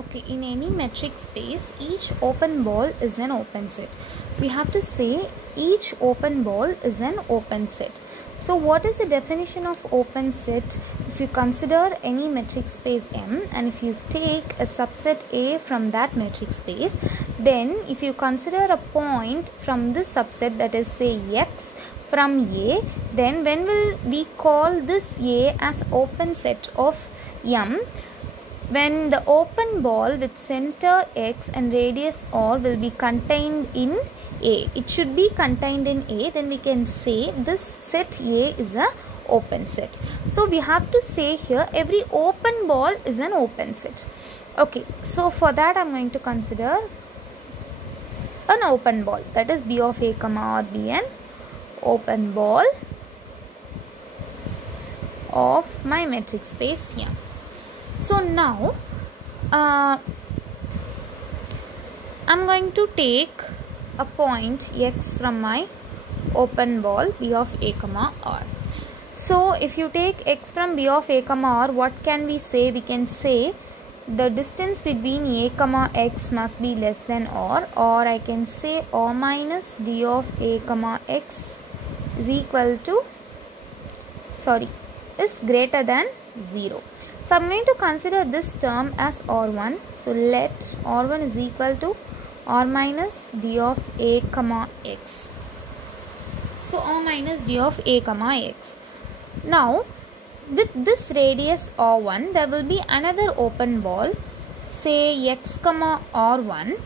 Okay, in any metric space, each open ball is an open set. We have to say each open ball is an open set. So what is the definition of open set? If you consider any metric space M and if you take a subset A from that metric space, then if you consider a point from this subset, that is say X from A, then when will we call this A as open set of M? When the open ball with center X and radius R will be contained in A. It should be contained in A, then we can say this set A is a open set. So we have to say here every open ball is an open set. Okay, so for that I am going to consider an open ball, that is B of A comma R be an open ball of my metric space M. So now I am going to take a point X from my open ball B of A comma R. So if you take X from B of A comma R, what can we say? We can say the distance between A comma X must be less than R, or I can say R minus D of A comma X is equal to, is greater than 0. So I am going to consider this term as R1. So let R1 is equal to R minus D of A comma X. So R minus D of A comma X. Now with this radius R1, there will be another open ball, say X comma R1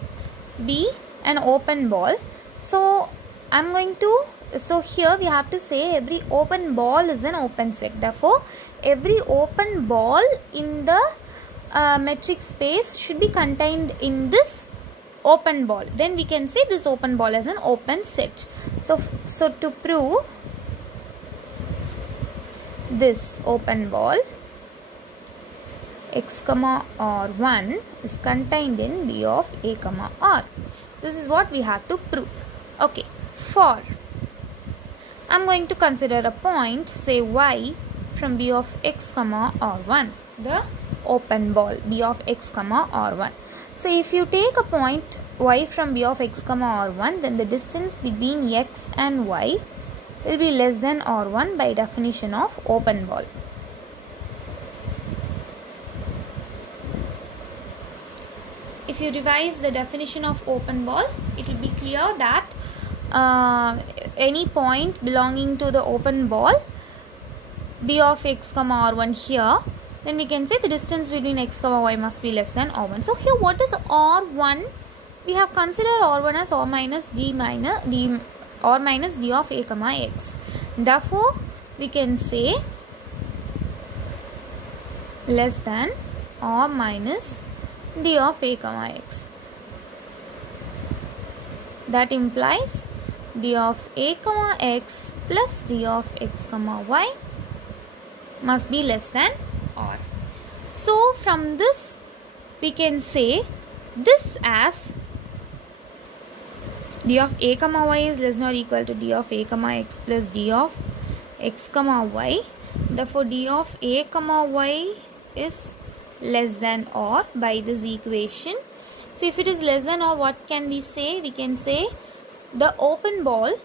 be an open ball. So I am going to, so here we have to say every open ball is an open set. Therefore every open ball in the metric space should be contained in this open ball. Then we can say this open ball as an open set. So to prove this open ball X comma R1 is contained in B of A comma R. This is what we have to prove. Okay, for I am going to consider a point, say Y from B of X comma R1, the open ball B of X comma R1. So if you take a point Y from B of X comma R1, then the distance between X and Y will be less than R1 by definition of open ball. If you revise the definition of open ball, it will be clear that any point belonging to the open ball B of X comma R1 here, then we can say the distance between X comma Y must be less than R1. So here what is R1? We have considered R1 as R minus D of A comma X. Therefore we can say less than R minus D of A comma X. That implies D of A comma X plus D of X comma Y must be less than R. So from this we can say this as D of A comma Y is less than or equal to D of A comma X plus D of X comma Y. Therefore D of A comma Y is less than R by this equation. So if it is less than R, what can we say? We can say the open ball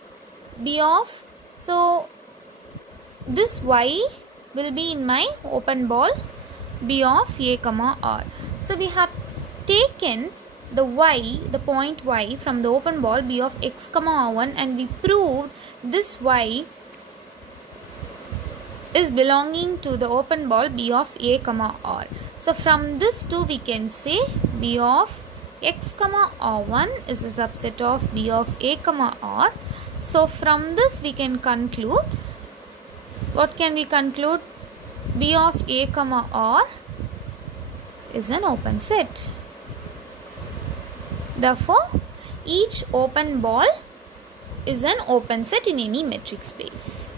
B of, so this Y will be in my open ball B of A comma R. So we have taken the Y, the point Y from the open ball B of X comma R1, and we proved this Y is belonging to the open ball B of A comma R. So from this too we can say B of X comma R1 is a subset of B of A comma R. So from this we can conclude, what can we conclude? B of A comma R is an open set. Therefore each open ball is an open set in any metric space.